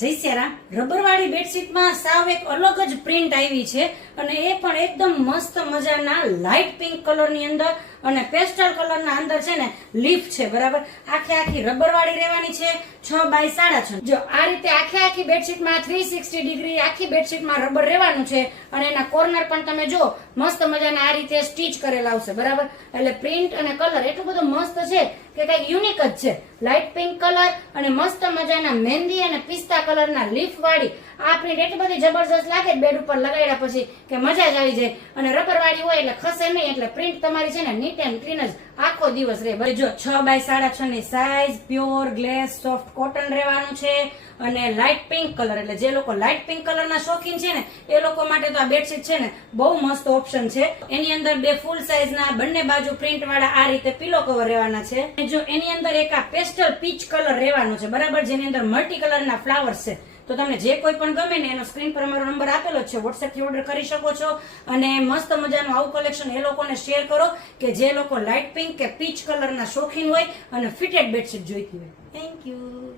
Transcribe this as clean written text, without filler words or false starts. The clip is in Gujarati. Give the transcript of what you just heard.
જય સિયારામ. રબરવાળી બેડશીટમાં સાવ એક અલગ જ પ્રિન્ટ આવી છે અને એ પણ એકદમ મસ્ત મજાના લાઇટ પિંક કલરની અંદર અને પેસ્ટલ કલરના અંદર છે ને લીફ છે. બરાબર, આખી રબરવાળી રહેવાની છે, 6 બાય 6.5. જો આ રીતે આખી બેડશીટમાં 360 ડિગ્રી આખી બેડશીટમાં રબર રહેવાનું છે અને એના કોર્નર પણ તમે જો મસ્ત મજાના આ રીતે સ્ટીચ કરેલા આવશે. બરાબર, એટલે પ્રિન્ટ અને કલર એટલું બધું મસ્ત છે કે કઈક યુનિક જ છે. લાઇટ પિંક કલર અને મસ્ત મજાના મહેંદી અને પિસ્તા કલરના લીફ વાળી આ પ્રિન્ટ એટલી બધી જબરજસ્ત લાગે બેડ ઉપર લગાડ્યા પછી કે મજા જ આવી જાય. અને રબર વાળી હોય એટલે ખસે નહીં, એટલે પ્રિન્ટ તમારી છે ને નીટ એન્ડ ક્લીન જ આખો દિવસ રહે. જો 6 બાય 6.5 ની સાઈઝ, પ્યોર ગ્લેસ સોફ્ટ કોટન રહેવાનું છે અને લાઇટ પિંક કલર, એટલે જે લોકો લાઇટ પિંક કલરના શોખીન છે ને એ લોકો માટે તો આ બેડશીટ છે ને બહુ મસ્ત ઓપ્શન છે. એની અંદર બે ફૂલ સાઈઝના બંને બાજુ પ્રિન્ટ વાળા આ રીતે પિલો કવર રહેવાના છે. જો એની અંદર એક આ પેસ્ટલ પીચ કલર રહેવાનો છે. બરાબર, જેની અંદર મલ્ટી કલરના ફ્લાવર્સ છે. તો તમને જે કોઈ પણ ગમે ને એનો સ્ક્રીન પર અમારો નંબર આપેલો છે, વોટ્સએપ થી ઓર્ડર કરી શકો છો. અને મસ્ત મજાનું આવું કલેક્શન એ લોકોને શેર કરો કે જે લોકો લાઇટ પિંક કે પીચ કલરના શોખીન હોય અને ફિટેડ બેડશીટ જોઈતી હોય. Thank you.